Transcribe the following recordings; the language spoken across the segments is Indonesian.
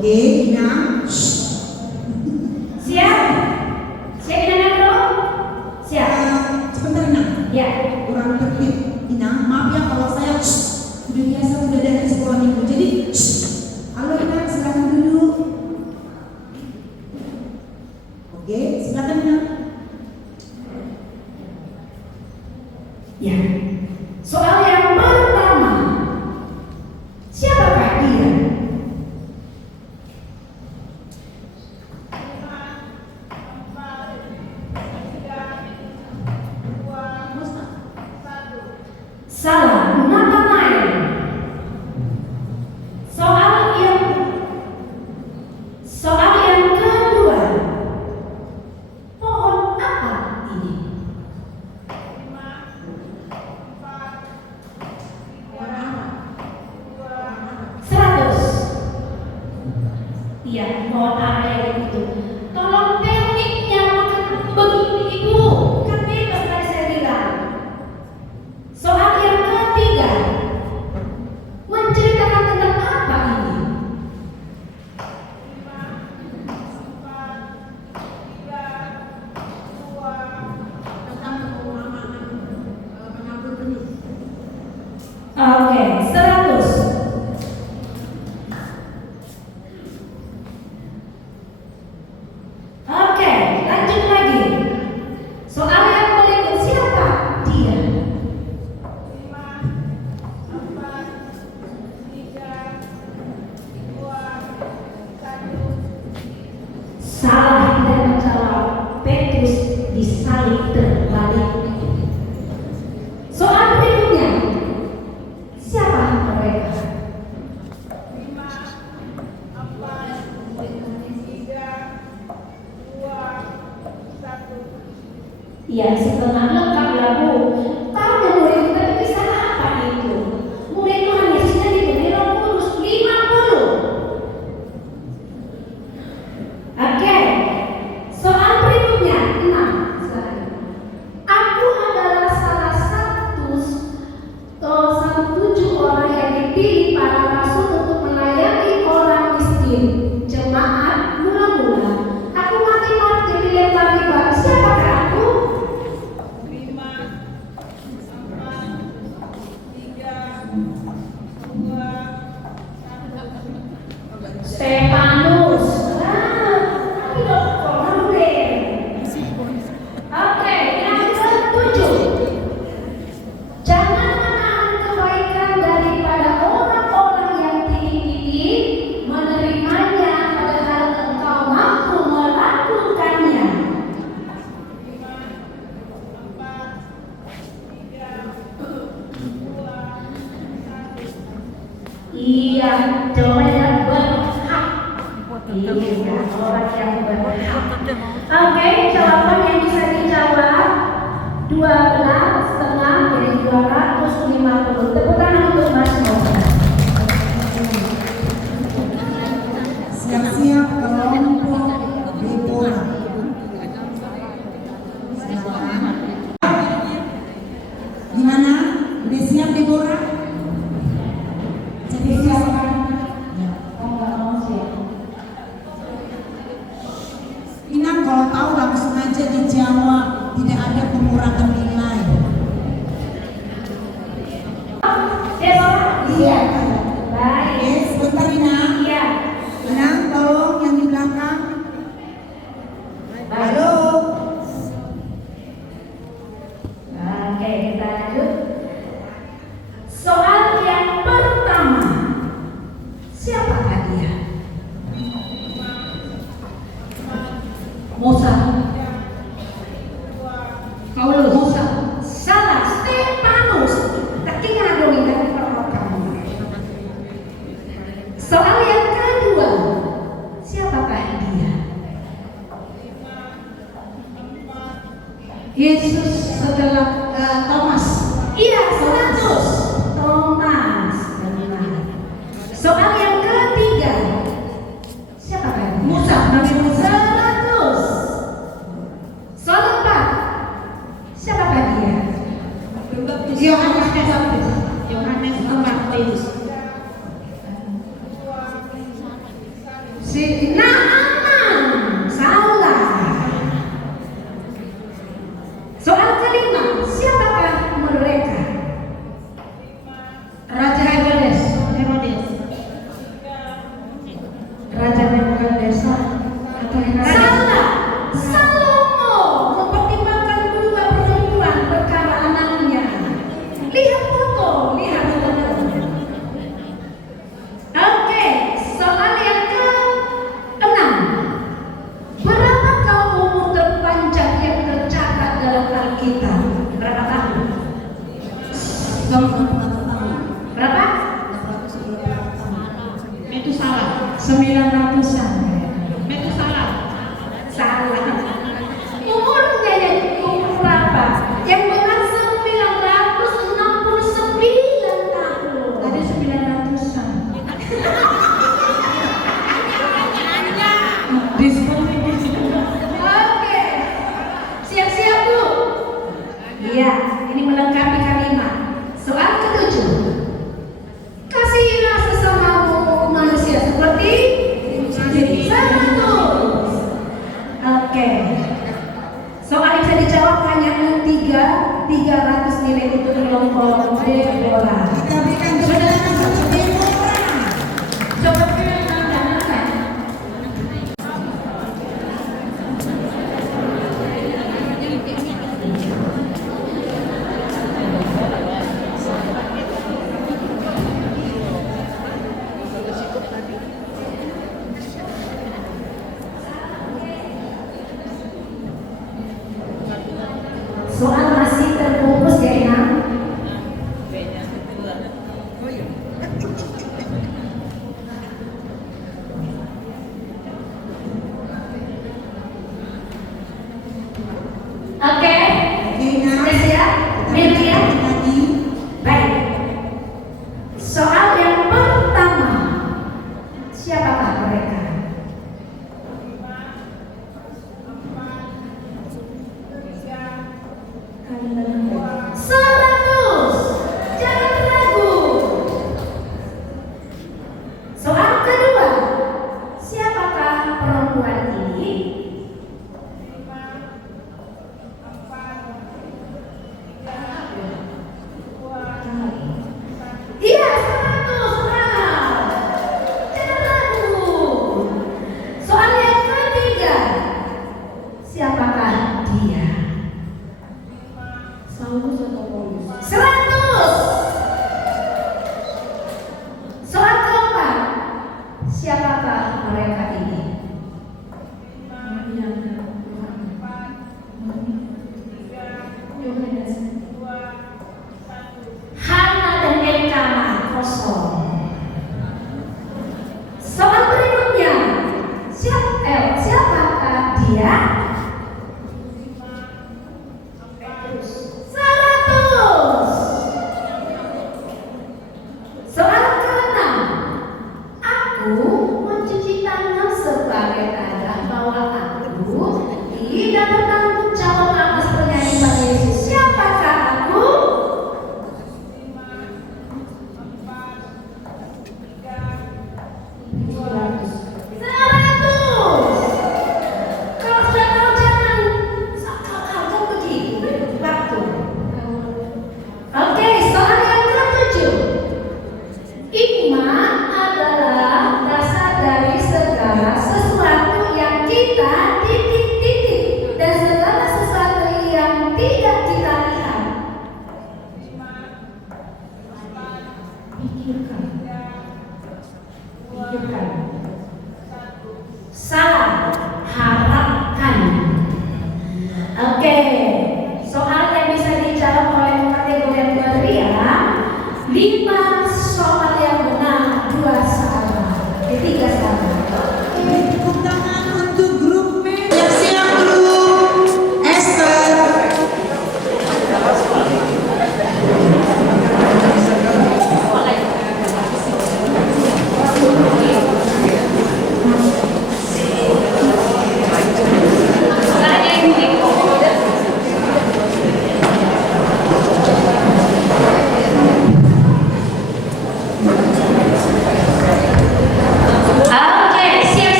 Oke, Ina. Siap? Siap Ina bro? Siap? Sebentar Ina. Ya. Kurang tertib Ina. Maaf ya kalau saya udah biasa udah dari sekolah minggu. Jadi halo Ina, silakan dulu. Oke, silakan Ina. Ya. Soal yang pertama, siapakah dia? Salah, Nathanael. Soal yang kedua, pohon apa ini? 100. Iya, pohon apa yang itu? Tolong tekniknya begini ibu, kan bebas tadi saya bilang. Soal yang ketiga, menceritakan tentang apa ini? 5, 4, 3, 2, 1. Oke, 100. Oke, lanjut lagi. Soal yang berikut, siapa dia? 5, 4, 3, 2, 1. Salah, tidak menjawab. Petrus disalib terbalik. Soal berikutnya, siapa mereka? 5, 4, 3, 2, 1. Ya, setengah lengkap ya Bu. Tahu ya murid kita bisa apa itu? Murid itu hanya isinya diberi Roh Kudus 50. Oke. Soal berikutnya 6. Aku adalah salah satu 7 orang yang dipilih para rasul untuk Oke, jawaban yang bisa dijawab 12 setengah jadi 250. Tepuk tangan untuk Mas Mosa. Siap-siap kelompok Deborah. Silakan. Gimana? Udah siap Deborah? Jadi siap. Ya. Inang kalau tahu langsung aja dijawab, tidak ada pengurangan nilai. Deborah? Iya. Baik. Oke, sebentar Inang. Iya. Inang, tolong yang di belakang. Halo. Oke, kita lanjut. Soal yang pertama. Siapakah dia? Musa. Paulus. Musa. Salah. Stefanus. Ketinggalan dong ini kamu. Soal yang kedua. Siapakah dia? Yesus setelah Thomas. Iya, 100. Thomas. Benar. Soal yang ketiga. Siapakah dia? Musa. Nabi Musa. 100. Soal 4. Siapakah dia? Yohanes Pembaptis. Yohanes Pembaptis. Si Naaman. Salah. Soal kelima, siapakah mereka? Raja Herodes. Raja Nebukadnezar. Salah. Salomo mempertimbangkan dua perempuan perkara anaknya. Lihat foto, lihat foto. Oke, soal yang ke-6. Berapakah umur terpanjang yang tercatat dalam Alkitab? Berapa tahun? Berapa? Itu salah. 900-an. Itu salah. Salah. Umurnya yang umur berapa? Yang benar 969 tahun. Tadi 900-an. Oke. Siap-siap Bu. Iya, ini melengkapi kalimat. Soal ke-7. Kasihilah sesamamu manusia seperti diri sendiri. Oke. Soal yang bisa dijawab hanya 300 nilai untuk kelompok Deborah. Kita berikan saudara satu Deborah. Coba tangan. Soal masih terbungkus ya Inang. Oke. Sudah siap? Media? Baik. Soal yang pertama. Siapakah mereka? Seratus. Jangan ragu. Soal kedua. Siapakah perempuan ini? Iya, 100. Jangan ragu. Soal yang ketiga. Siapakah dia? 100.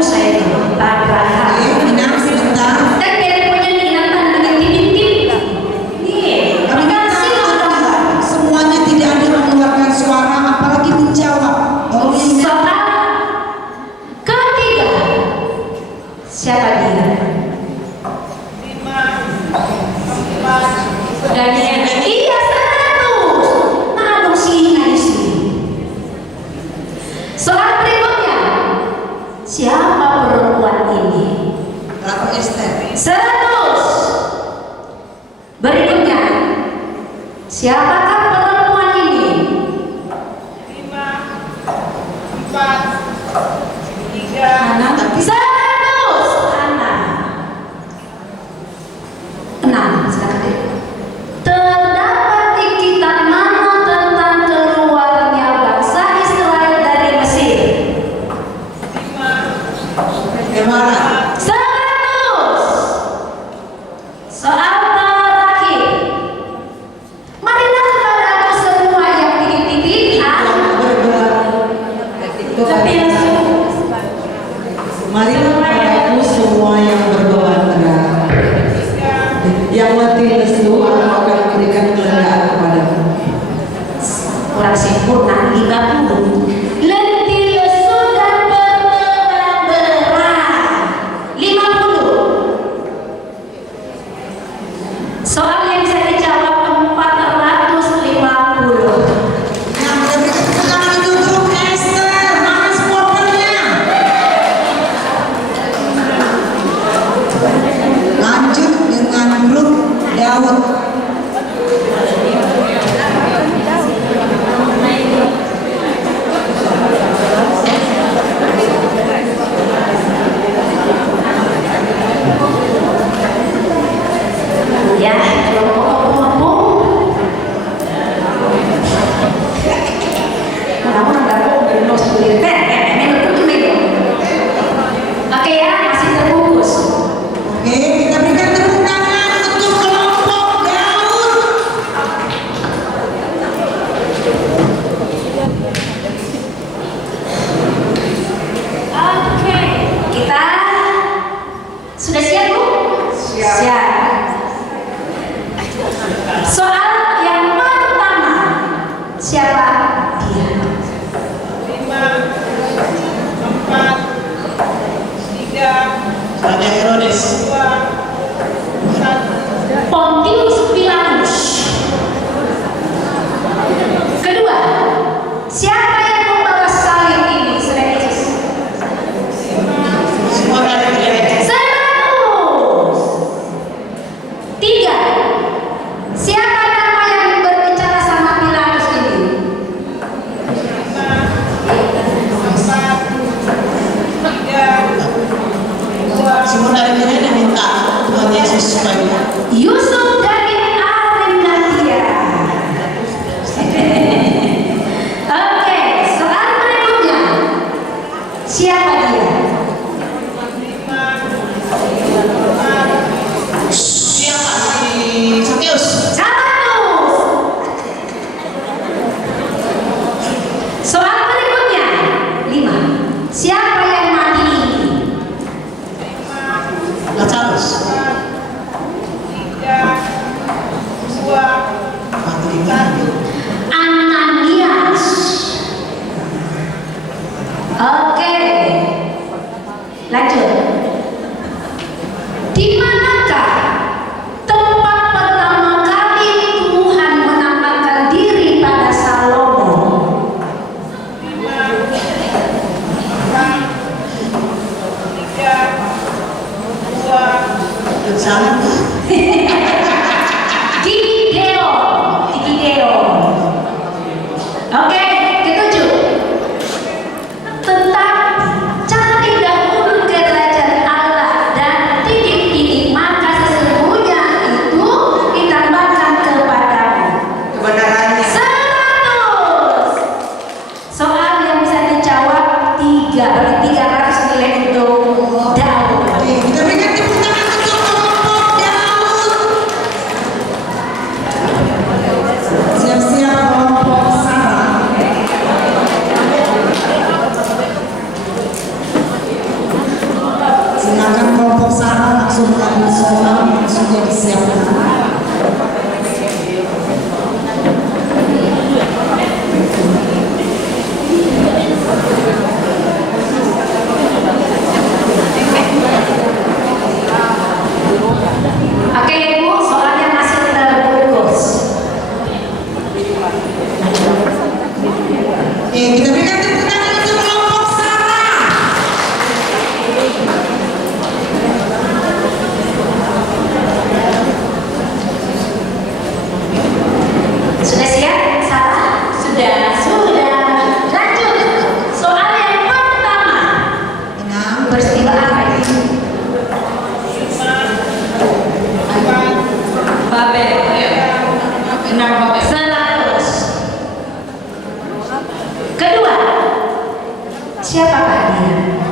baru saya Abraham. Ina sebentar. Dan dia punya niatan dengan tim-tim. Nih, Kami kasih minta semuanya tidak ada mengeluarkan suara apalagi menjawab. Oh ini soal ketiga. Siapa dia? Dan iya 100. Nah, dong singa di sini. Soal berikutnya. Siapa perempuan ini? Ratu Esther. 100. Berikutnya. Siapakah perempuan ini? 5, 4, 3, Anak tapi 100. Anak. 6. Silakan deh. Terdapat di kitab mana tentang keluarnya bangsa Israel dari Mesir? 5, Gemara. 100. Soal terakhir. Marilah kepadaku semua yang pilihan. Marilah kepadaku semua yang berbeban berat, yang letih lesu, aku akan memberikan kelegaan kepadamu. Kurang sempurna 50. Letih lesu dan berbeban berat 50. Soal yang bisa dijawab 450. Yang lebih sekarang itu grup Esther. Mana supporternya? Lanjut dengan grup Daud. Ya, kelompok-kelompok. Mudah-mudahan nggak mau berenang sendiri. Menurut itu. Oke ya, masih terbungkus. Oke, kita berikan tepuk tangan untuk kelompok Daud. Oke, kita sudah siap Bu? Siap. Soal yang pertama, siapa dia? 5, 4, 3, Raja Herodes. 2, 1. Pontius Pilatus. Kedua, siapa yang membawa salib ini? Sudah Yesus. Semua dari gereja. 100. 3. Siapa nama yang berbicara sama Pilatus ini? 5, 4, 3, 2, Semua dari gereja minta Tuhan Yesus supaya Yusuf dari Arimatia. Oke, soal berikutnya. Siapa dia? siapa si Sakeus. 100. Soal berikutnya. 5. Siapa yang mati ini? Lazarus. 3, 2, Mati di mana? Ananias. Oke. Lanjut. Di manakah tempat pertama kali Tuhan menampakkan diri pada Salomo? 5, 4, 3, 2, Salah. Gideon. Oke, ketujuh. Tetapi cari dahulu kerajaan Siapakah dia?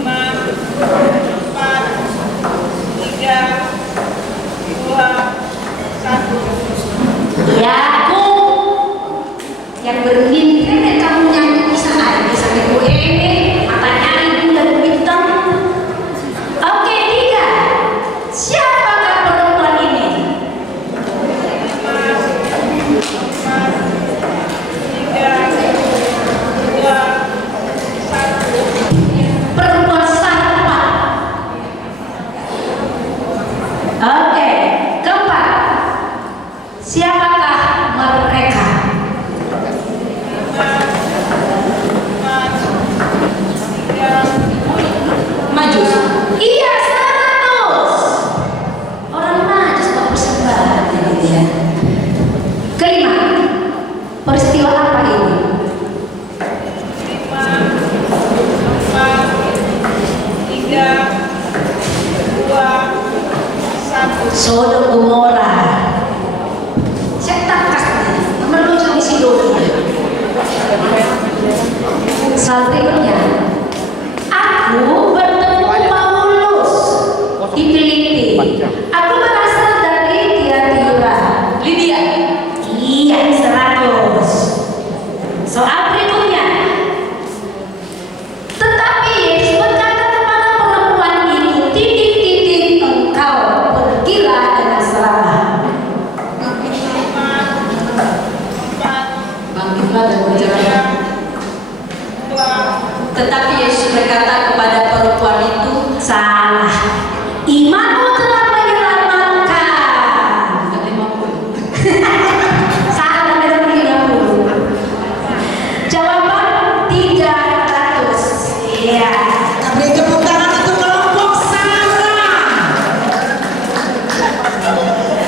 5, 4, 3, 2, 1. Ya, aku yang berintrik kamu nyanyi bisa aja sampai gue ini matanya ibu dan bintang. Oke, 3. Siapakah perempuan ini? 5, 4, 3, 2, 1. Perempuan sampah. Oke, keempat. Siapakah mereka? 5, 4, 3, Majus. Iya, 100. Orang Majus mau persembahan gitu ya. Kelima, peristiwa apa ini? 5, 4, 3, 2, 1. Sodom Gomora. Saya takas menuju di Sidonia. Saat berikutnya, aku bertemu Paulus di Filipi. Aku berasal dari Tiatira. Lydia. Iya, 100. Soal berikutnya. Tetapi Yesus berkata kepada perempuan itu, titik-titik engkau pergilah dengan selamat. 5, 4, Bangkitlah dan berjalan. 2, Tetapi Yesus berkata kepada perempuan itu, Salah. Imanmu telah menyelamatkan. bukan 50. Salah dari 30. Jawaban 300. Iya. Kita beri tepuk tangan untuk kelompok Sarah.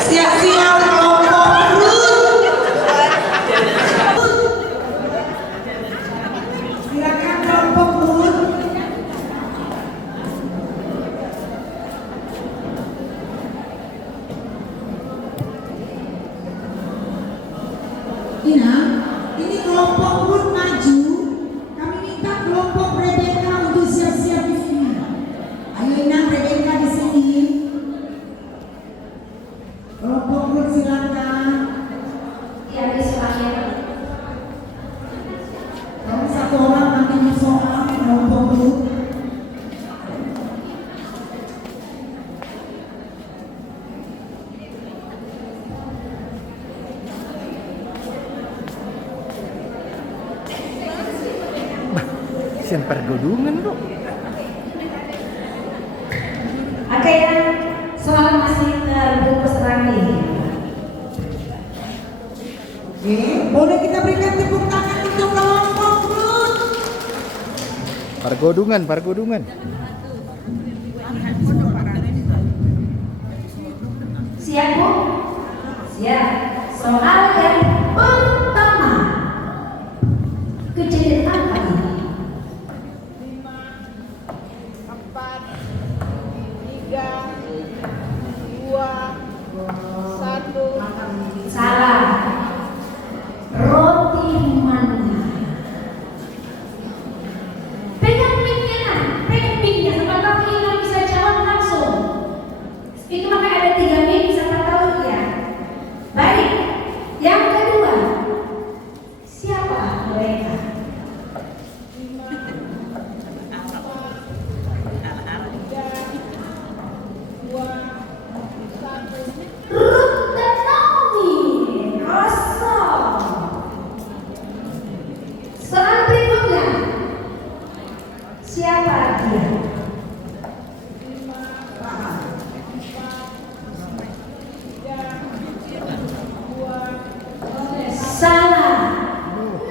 Siap-siap kelompok Ruth. Silakan kelompok Ruth. Ina, ini kelompok Ruth maju. Kami minta kelompok Rebecca untuk siap-siap di sini. Ayo Ina, Rebecca di sini. Kelompok Ruth silakan. Iya, silakan. Kamu satu orang nanti bersoal kelompok Ruth. Sian pergodungan bro. Oke ya, soal masih terbungkus lagi. Oke, boleh kita berikan tepuk tangan untuk kelompok Ruth. Pergodungan. Siap Bu? Siap. Soal yang pertama. Kejadian apa ini? 4, 3, 2, 1. Salah. Roti mana? Pegang mic-nya, siapa tahu Ina bisa jawab langsung. Itu makanya ada 3 mic, siapa tahu ya. Baik. Yang kedua, siapa mereka? 2, 1. Ruth dan Naomi. Kosong. Soal berikutnya, siapa dia? Salah.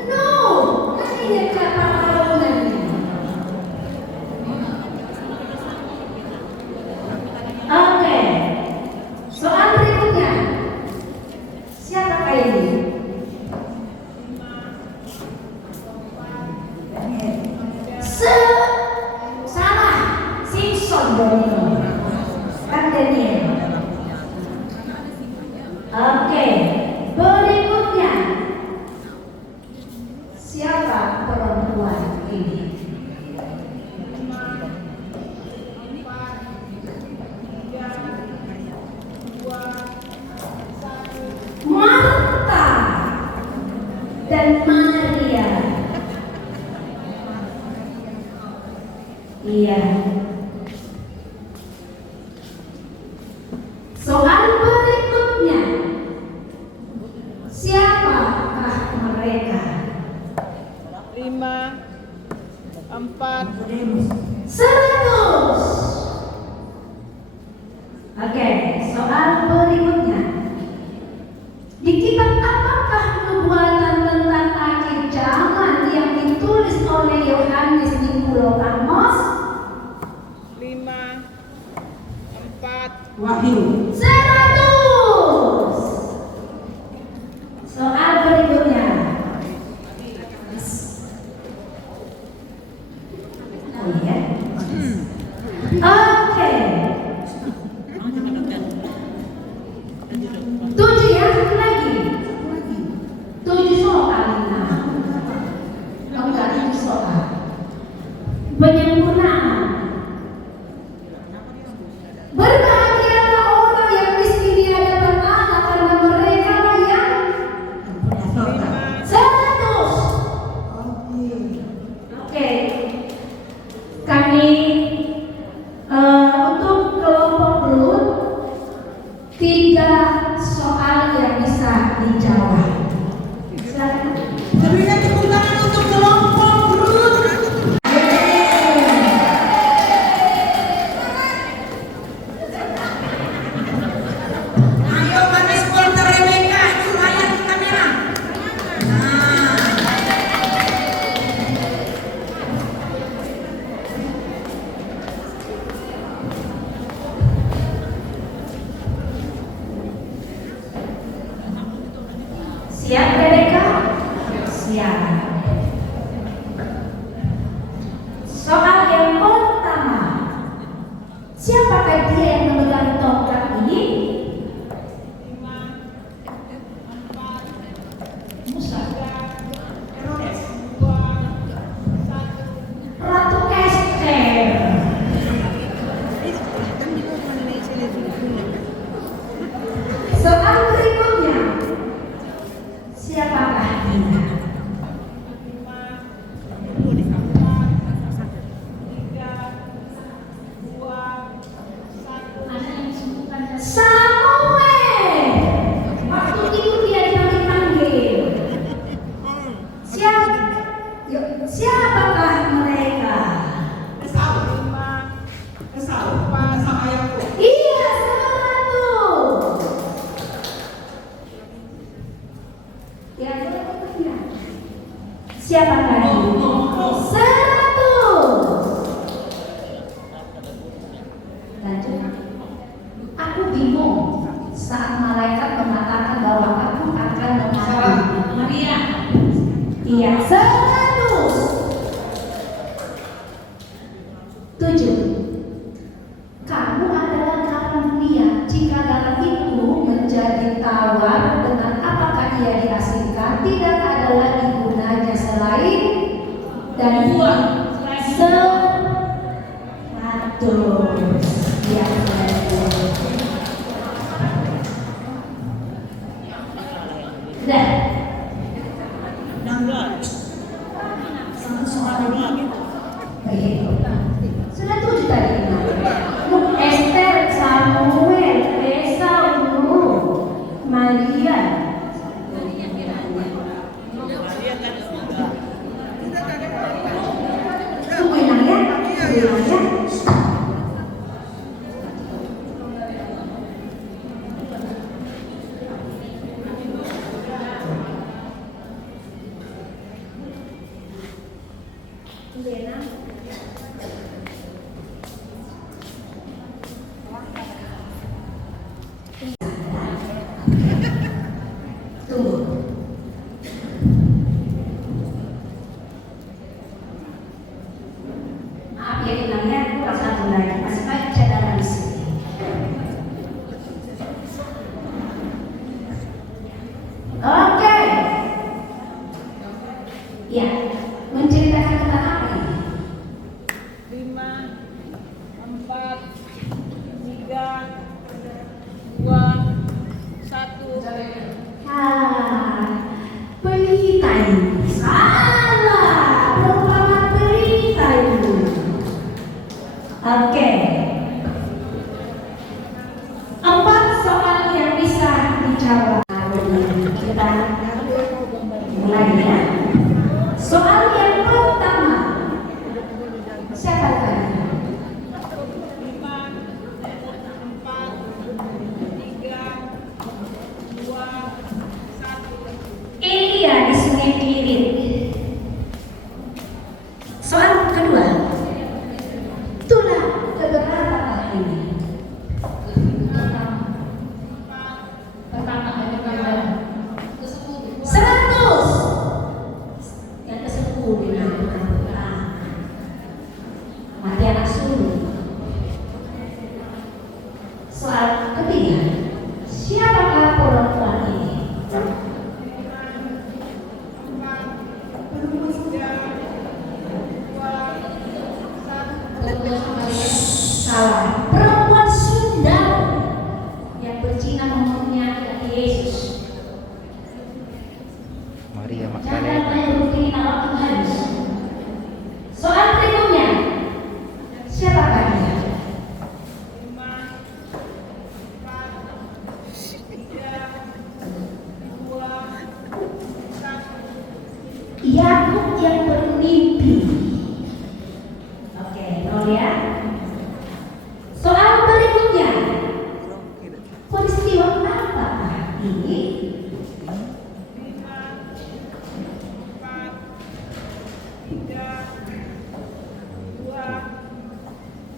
No. Nanti dia kapan bangunan ini? Oke. Soal berikutnya. Siapakah ini? Salah. Simpson dong. Kan Daniel. Oke. Berikutnya. Siapa perempuan? ini. 5, 4, 3, 2, 1. Marta dan Maria. Iya. Soal berikutnya, siapakah mereka? 5, 4, 100. Oke, soal berikutnya. Di kitab apakah nubuatan tentang akhir zaman yang ditulis oleh Yohanes di Pulau Patmos? 5, 4, Wahyu. 100. Soal berikutnya. Oh iya. Oke. 7 ya, satu lagi. 7 soal. Enggak 7 soal. Penyempurnaan. Berbahagialah orang yang miskin di hadapan Allah karena mereka lah yang 100. Oke. Kami untuk kelompok Ruth 3 soal yang bisa dijawab. Silakan. Berikan tepuk tangan untuk kelompok Ruth. Ayo mana supporter Rebecca, itu layar di kamera. Nah, Siap Rebecca? Siap. Soal yang pertama. Siapakah dia yang memegang tongkat ini? 5, 4, Musa. 2, 1. Ratu Esther. Soal berikutnya. Siapakah dia? 5, 4, 3, 2, 1. Samuel. Waktu itu dia dipanggil. Siapakah mereka? 5, Iya, 100. Yang berikutnya. Siapakah dia? 100. Lanjut. Aku bingung saat malaikat mengatakan bahwa aku akan memanggil Maria. Iya, 100. 7. Kamu adalah garam dunia. Jika garam itu menjadi tawar, dengan apakah ia dihasilkan? Tidak ada lagi gunanya selain dan buah. 100. Ya, 100. Dah. satu soal lagi. Baik. Sudah 7 tadi. Esther, Samuel, Esau, Maria. Tungguin ya. Tunggu. Maaf ya hilangnya kurang satu lagi. Masih banyak cadangan di sini. Oke. Ya, menceritakan tentang apa ini. Salah, perumpamaan berita itu. Oke. 4 soal yang bisa dijawab. Kita mulai ya. Soal yang pertama. Siapa tadi? 5, 4, 3, 2, 1. Elia di Sungai Kirit. Soal kedua. Itulah keberapakah ini? Pertama ada berapa? 100. Yang ke-10 dengan mati anak sulung. Soal ketiga. Siapakah perempuan ini? Salah. Perempuan Sunda yang berzina mempunyai kaki Yesus. Maria Jangan Magdalena. tanya bukti waktu habis. Soal berikutnya. Siapakah dia? 5, 4, 3, 2, 1. Yakub yang bermimpi. Oke, nol ya. Soal berikutnya. Peristiwa apakah ini? 5, 4, 3, 2,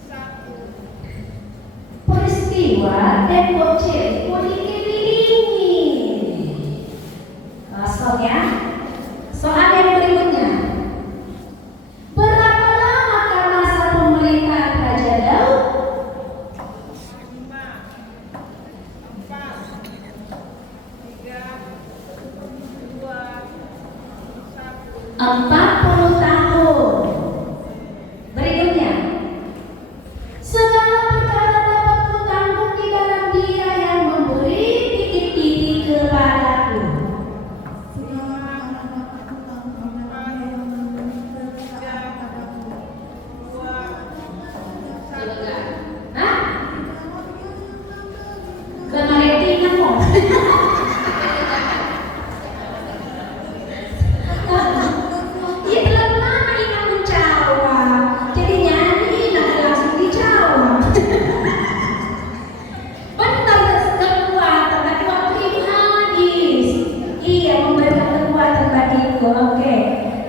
1. Peristiwa tembok Jeriko dikelilingi. Kosong ya. Soal yang berikutnya. Berapa lamakah masa pemerintahan Raja Daud? 5, 4, 3, 2, 1. 40 tahun. Berikutnya. Segala perkara dapat kutanggung di dalam Dia yang memberi titik-titik kepadaku. Hah? Kemarin mau. Iya terlalu lama ingat menjawab. Jadi nyanyi nanti langsung dijawab. Benar kekuatan tapi waktu ibu habis. Iya memberikan kekuatan bagiku. Oke.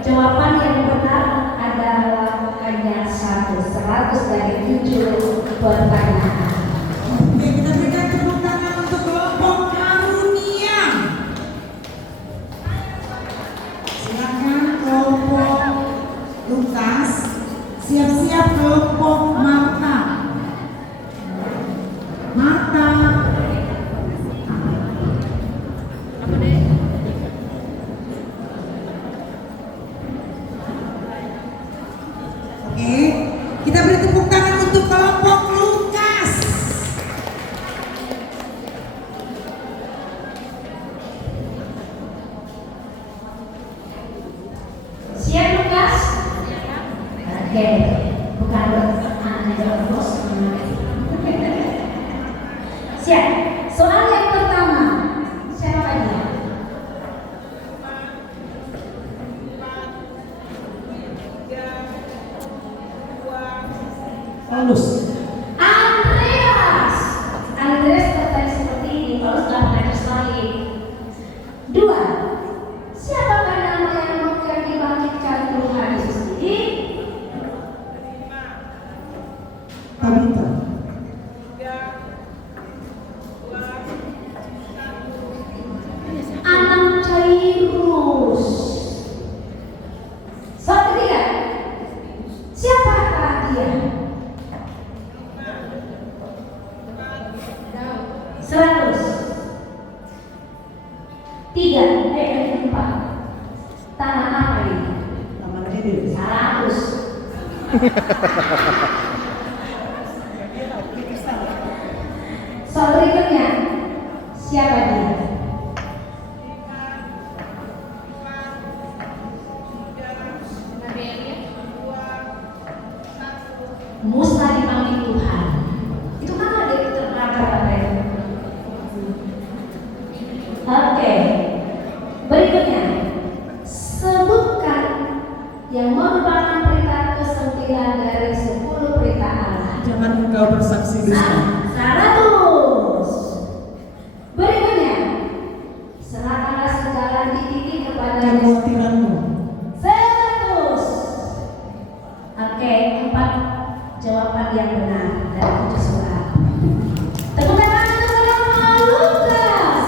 Jawaban yang benar adalah hanya 100 dari 7 pertanyaan. Oke, kita berikan tepuk tangan untuk kelompok Karunia. Silakan kelompok Lukas, siap-siap kelompok Marta. Marta. Oke, kita beri tepuk tangan untuk kelompok Lukas. Siap Lukas? Oke, bukan anak bos. Siap. Soal yang pertama, siapa dia? 5, 4, 3, 2, Paulus. Andreas. Andreas bertanya seperti ini. Paulus telah mengajar sekali. 2. Siapakah nama yang akan dibangkitkan Tuhan Yesus ini? 5, Tabita. 3, 2, 1. Anak Jairus. Soal ketiga. Siapakah dia? 100. 3. 4. Tanah apa ini? Taman Eden. 100. Soal berikutnya. Siapa dia? 5, 4, Musa dipanggil Tuhan. Itu kan ada di kata-kata. Oke. Berikutnya, sebutkan yang merupakan perintah ke-9 dari 10 perintah Allah. Jangan engkau bersaksi dusta. 100. Berikutnya, serahkanlah segala titik kepada Kekhawatiranmu. 100. Oke, 4 jawaban yang benar dari 7 surat. Tepuk tangan untuk saudara Lukas.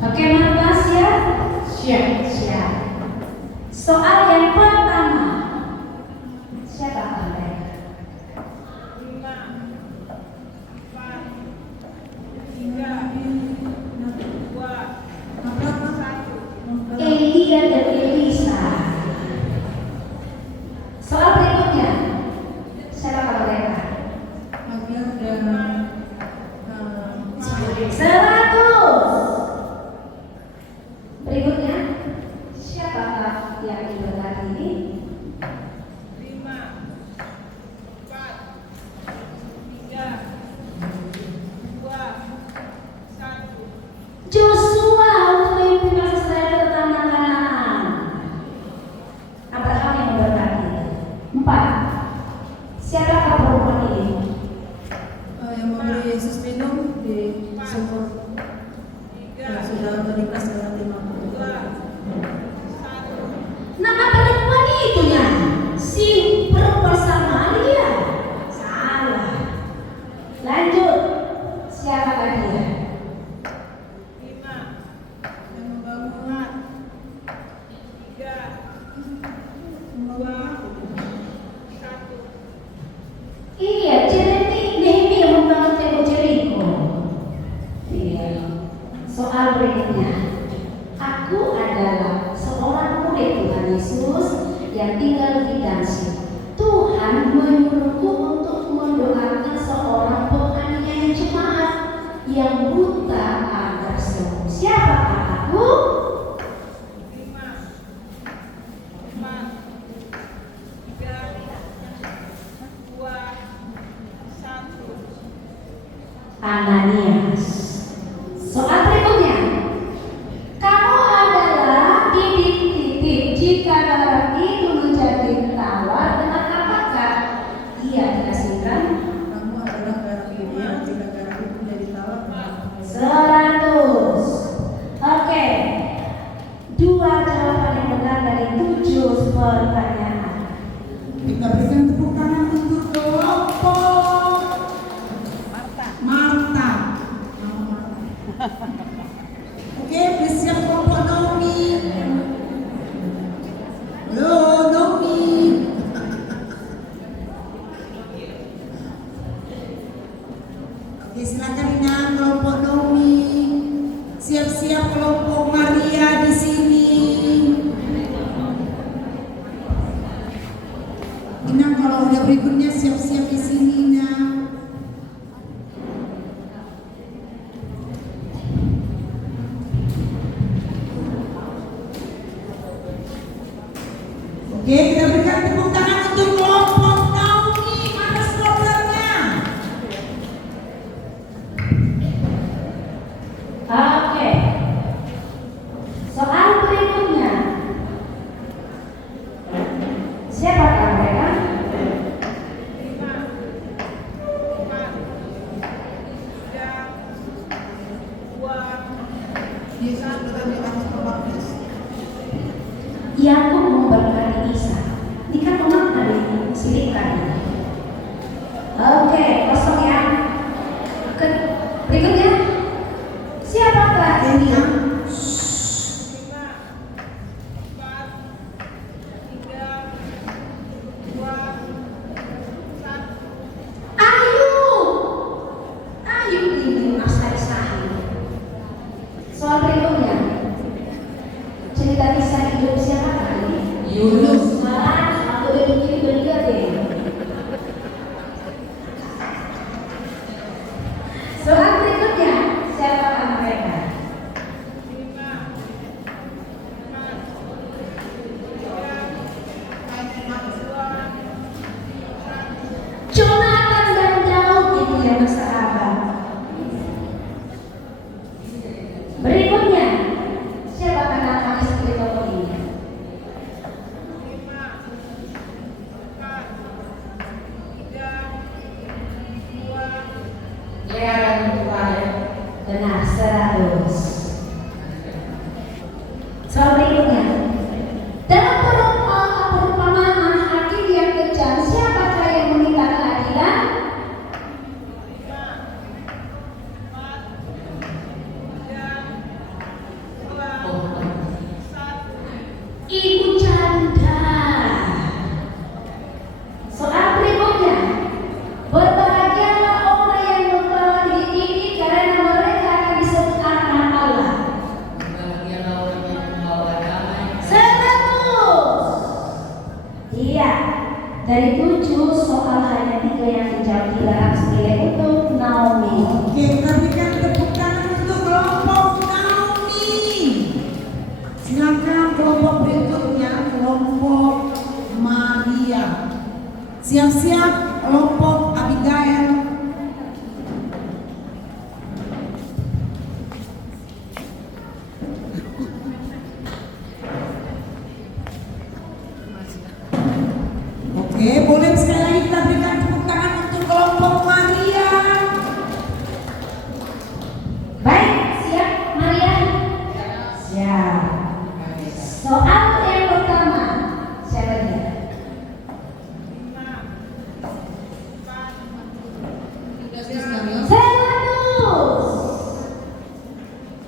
Oke, Marta siap? Siap. Soal yang pertama. Siapa Anda? 5, 4, 3, 2, 1. Elia dan Elisa. Soal berikutnya. Siapa mereka? 100. Berikutnya, siapakah yang diberkati ini? 5, 4, 3, 2, 1. Joshua untuk memimpin bangsa Israel ke tanah Kanaan. Abraham yang memberkati. 4. Siapakah perempuan ini? Yang memberi Yesus minum di sumur. 3, Sudah menikah sekarang 50. 2, 1. Nama perempuan itu ya, si perempuan Samaria. Salah. Lanjut. Siapakah dia? 5, yang membangun 3, 2, 1. Iya, Nehemia yang membangun tembok Jeriko. Iya. Soal berikutnya. Aku adalah seorang murid Tuhan Yesus yang tinggal di Dansik. Tuhan menyuruhku untuk mendoakan seorang penganiaya jemaat yang buta agar sembuh. Siapakah aku? 5, 4, 3, 2, 1. Ananias. Soal berikutnya. Kamu adalah titik-titik. Jika barang itu menjadi tawar, dengan apakah ia dikasihkan? Kamu adalah garam dunia, jika garam itu menjadi tawar. 100. Oke. 2 jawaban yang benar dari 7 pertanyaan. Kita berikan tepuk tangan untuk kelompok Marta. Oke, bersiap kelompok Naomi. Halo, Naomi. Oke, silakan Ina, kelompok Naomi. Siap-siap kelompok Maria di sini. Ina, kalau udah berikutnya siap-siap di sini, Ina. Oke, kita berikan tepuk tangan untuk kelompok Naomi. Mana supporternya? Oke. Soal berikutnya. Siapakah mereka? 5, 4, 3, 2, Yesus sudah di atas pembaptis. Yakub memberkati Isa. Ini kan pemakna disilikan. Oke, kosong ya. Berikutnya. Siapakah ini? 5, 4, 3, 2, 1. Ayu ini Mas Sahih. Soal berikutnya. Cerita kisah hidup siapa ini? Yunus. Salah, satu Soal berikutnya. Dalam perumpamaan hakim yang kejam, siapakah yang meminta keadilan? 5, 4, 3, 2, 1. Ibu Canda. Soal berikutnya. Berbahagialah orang yang membawa diri tinggi karena mereka akan disebut anak Allah. 100. Iya. Dari 7 soal hanya 3 yang dijawab dilarang senilai untuk Naomi. Oke, kita berikan tepuk tangan untuk kelompok Naomi. Silakan kelompok berikutnya, kelompok Maria. Siap-siap kelompok Abigail. Oke, boleh sekali lagi kita berikan tepuk tangan untuk kelompok Maria. Baik, siap Maria? Siap. Soal yang pertama, siapa dia? 5, 4, 3, 100.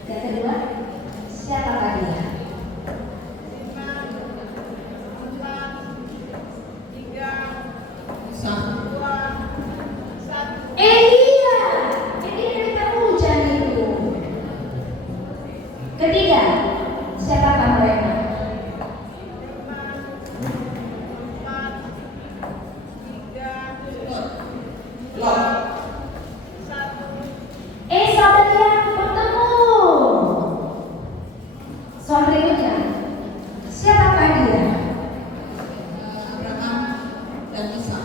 Yang kedua, siapa dia? 5, 4, 3, 2, 1. Elia. Elia kita hujan itu. Ketiga, siapakah mereka? 5, 4, 3, 2, 1. Esau dan Yakub bertemu. Soal berikutnya, siapakah dia? Abraham dan Ishak.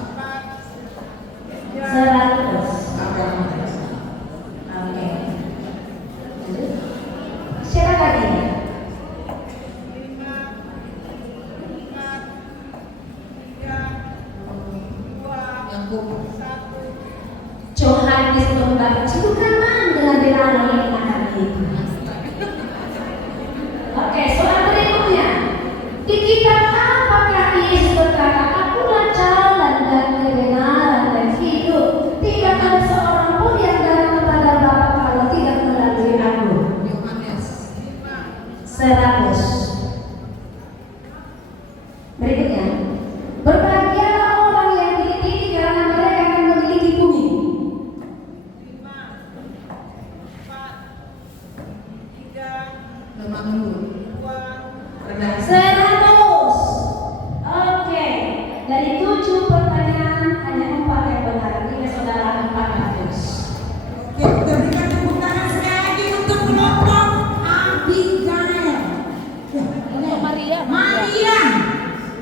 100. Abraham dan Ishak. Oke. Lanjut. Siapakah dia? 5, 4, 3, 2, Yakub. 1. Yohanes Pembaptis bukan dengan dilarang yang dikenakan itu. Oke, soal berikutnya. Di kitab apakah Yesus berkata, "Akulah jalan dan kebenaran dan hidup. Tidak ada seorang pun yang datang kepada Bapa kalau tidak melalui Aku." Yohanes. 100. Berikutnya. Berbahagialah orang yang tinggi karena mereka akan memiliki bumi. 5, 4, 3, Lemah lembut. 2, Rendah. 100. Oke. Dari 7 pertanyaan hanya 4 yang benar. Ini saudara 400. Oke, kita berikan tepuk tangan sekali lagi untuk kelompok Abigail. Maria. Maria.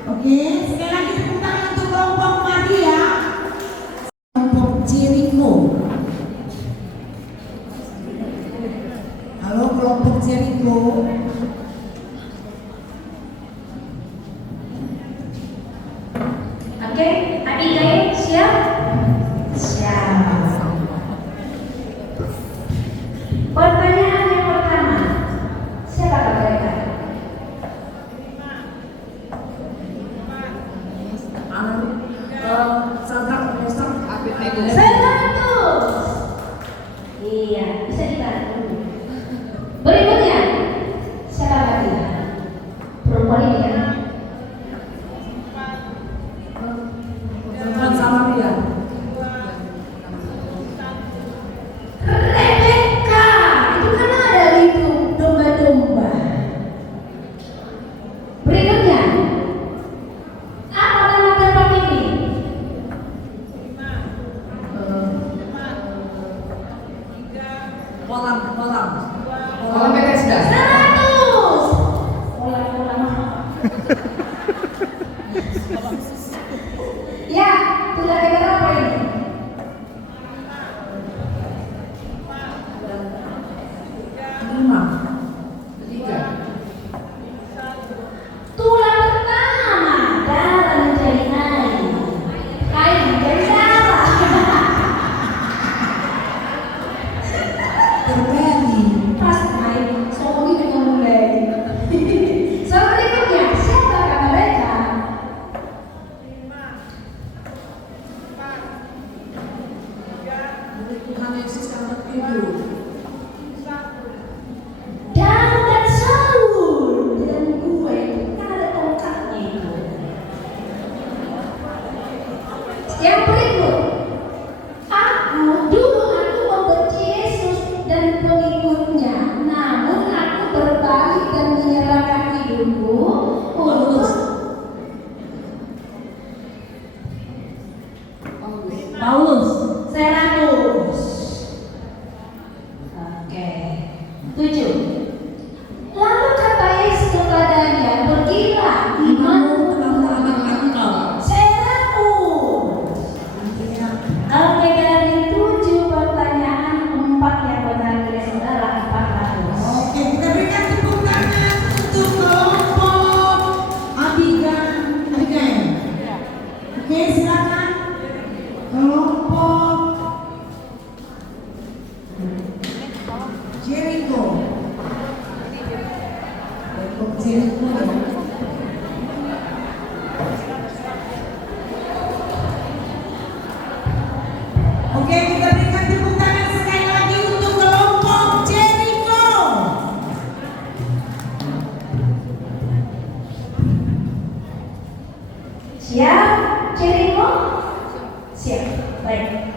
Oke, sekali lagi tepuk tangan untuk kelompok Maria. Kelompok Jericho. Halo kelompok Jericho. Oke, Abigail siap? Siap. Pertanyaan yang pertama. Siapakah mereka? 5, 4, kelompok Jericho ya. Oke, kita berikan tepuk tangan sekali lagi untuk kelompok Jericho. Siap, Jericho? Siap, baik.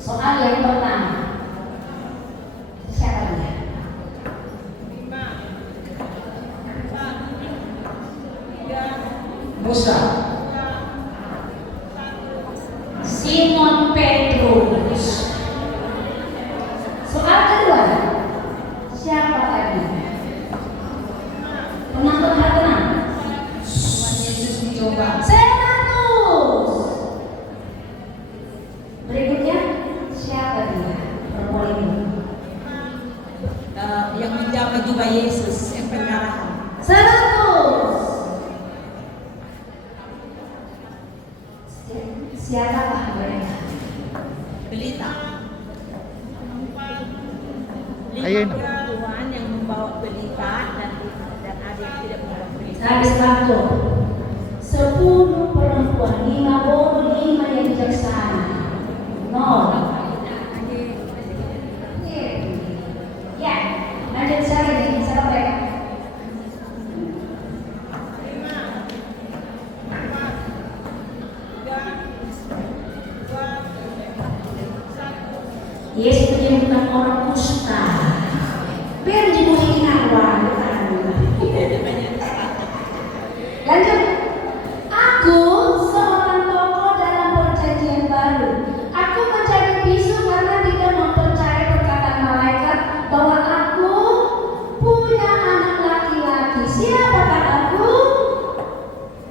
Soal yang pertama. Siapa dia? 5, 4, 3, Musa. 2, 1. Simon Petrus. Soal kedua. Siapa tadi? Tenang, tenang, tenang. Tuhan Yesus dicoba. Senatus. Berikutnya siapa dia? Perempuan ini. Yang menjaga jubah Yesus yang pendarahan. Senatus. Siapakah mereka? Belita. Ayo ini. Tuhan yang membawa belita dan ada yang tidak membawa belita. Habis waktu 10 perempuan, 5 bodoh, 5 yang bijaksana. 0. Ya, lanjut saya nih, siapa mereka? 5, 4, 3, 2, 1. Yesus menyembuhkan orang kusta. Biar dimuliin awal. Lanjut. Aku seorang tokoh dalam perjanjian baru. Aku menjadi bisu karena tidak mempercayai perkataan malaikat bahwa aku punya anak laki-laki. Siapakah aku?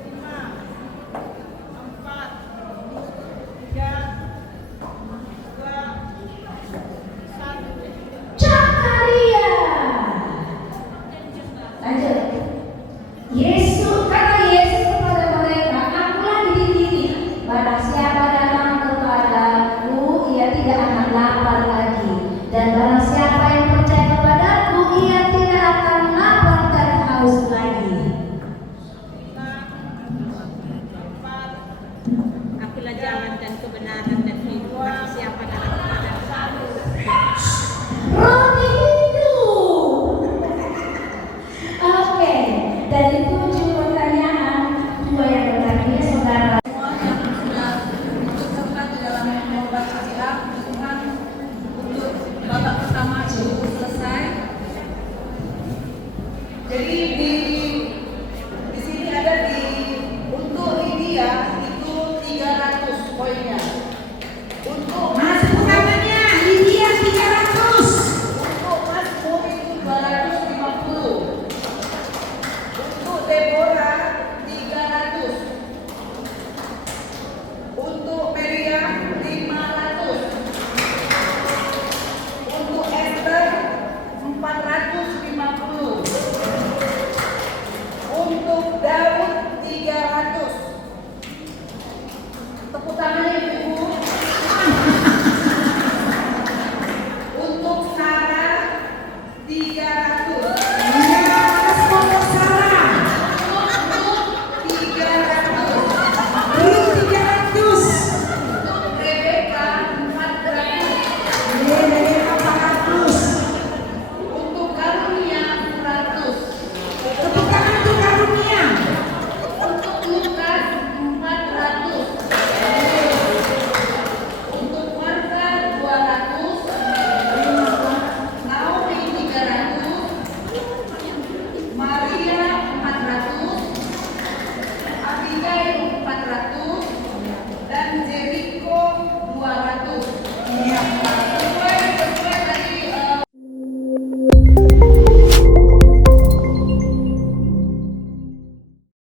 5, 4, 3, 2, 1. Zakaria. Lanjut. Yesus kata Yesus kepada mereka, akulah diri. Barang siapa datang kepadaku, ia tidak akan lapar lagi. Dan barang siapa yang percaya kepadaku, ia tidak akan lapar dan haus lagi. 5, 4, Akulah jalan dan kebenaran dan hidup. Barang siapa datang kepadaku. Roti hidup. Oke, dari 7 pertanyaan, 2 yang bertanya saudara. semua yang sudah ikut serta di dalam lomba CCA Tuhan untuk babak pertama cukup selesai. Jadi